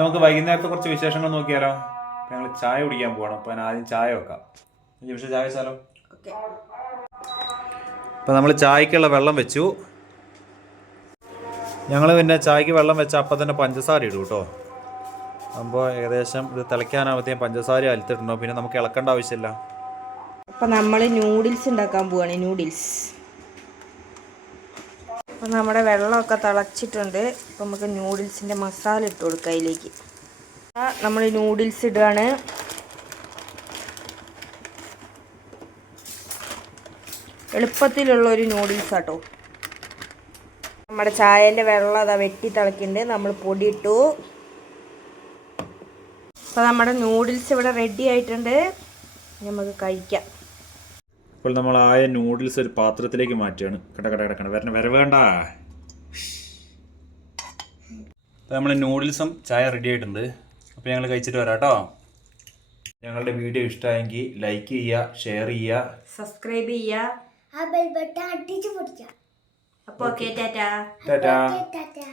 നമുക്ക് വൈകുന്നേരത്തെ കുറച്ച് വിശേഷങ്ങൾ നോക്കിയാലോ. ഞങ്ങൾ ചായ കുടിക്കാൻ പോകണം. അപ്പോൾ ഞാൻ ആദ്യം ചായ വെക്കാം. പക്ഷേ ചായ വെച്ചാലോ? അപ്പോൾ നമ്മൾ ചായക്കുള്ള വെള്ളം വെച്ചു. ഞങ്ങൾ പിന്നെ ചായക്ക് വെള്ളം വെച്ചാൽ അപ്പം തന്നെ പഞ്ചസാര ഇടും കേട്ടോ. അപ്പോൾ ഏകദേശം ഇത് തിളയ്ക്കാനാവത്തേയും പഞ്ചസാര അലുത്തിട്ടുണ്ടോ, പിന്നെ നമുക്ക് ഇളക്കേണ്ട ആവശ്യമില്ല. അപ്പം നമ്മൾ നൂഡിൽസ് ഉണ്ടാക്കാൻ പോവാണ്. നൂഡിൽസ് അപ്പം നമ്മുടെ വെള്ളമൊക്കെ തിളച്ചിട്ടുണ്ട്. അപ്പം നമുക്ക് നൂഡിൽസിൻ്റെ മസാല ഇട്ട് കൊടുക്കാം അതിലേക്ക്. നമ്മൾ നൂഡിൽസ് ഇടുകയാണ്. എളുപ്പത്തിലുള്ളൊരു നൂഡിൽസ് ആട്ടോ. നമ്മുടെ ചായൻ്റെ വെള്ളം അതാ വെട്ടി തിളക്കിണ്ട്. നമ്മൾ പൊടി ഇട്ടു. അപ്പോൾ നമ്മുടെ നൂഡിൽസ് ഇവിടെ റെഡി ആയിട്ടുണ്ട്. നമുക്ക് കഴിക്കാം. ഇപ്പോൾ നമ്മൾ ആയ നൂഡിൽസ് ഒരു പാത്രത്തിലേക്ക് മാറ്റുകയാണ്. കിടക്കണം വരവേണ്ട. അപ്പോൾ നമ്മൾ നൂഡിൽസും ചായ റെഡി ആയിട്ടുണ്ട്. അപ്പോൾ ഞങ്ങൾ കഴിച്ചിട്ട് വരാം കേട്ടോ. ഞങ്ങളുടെ വീഡിയോ ഇഷ്ടമായെങ്കിൽ ലൈക്ക് ചെയ്യുക, ഷെയർ ചെയ്യുക, സബ്സ്ക്രൈബ് ചെയ്യുക, ആ ബെൽ ബട്ടൺ അടിച്ചു പൊടിക്കുക. അപ്പോൾ ഓക്കെ, ടാറ്റാ. ടാറ്റാ.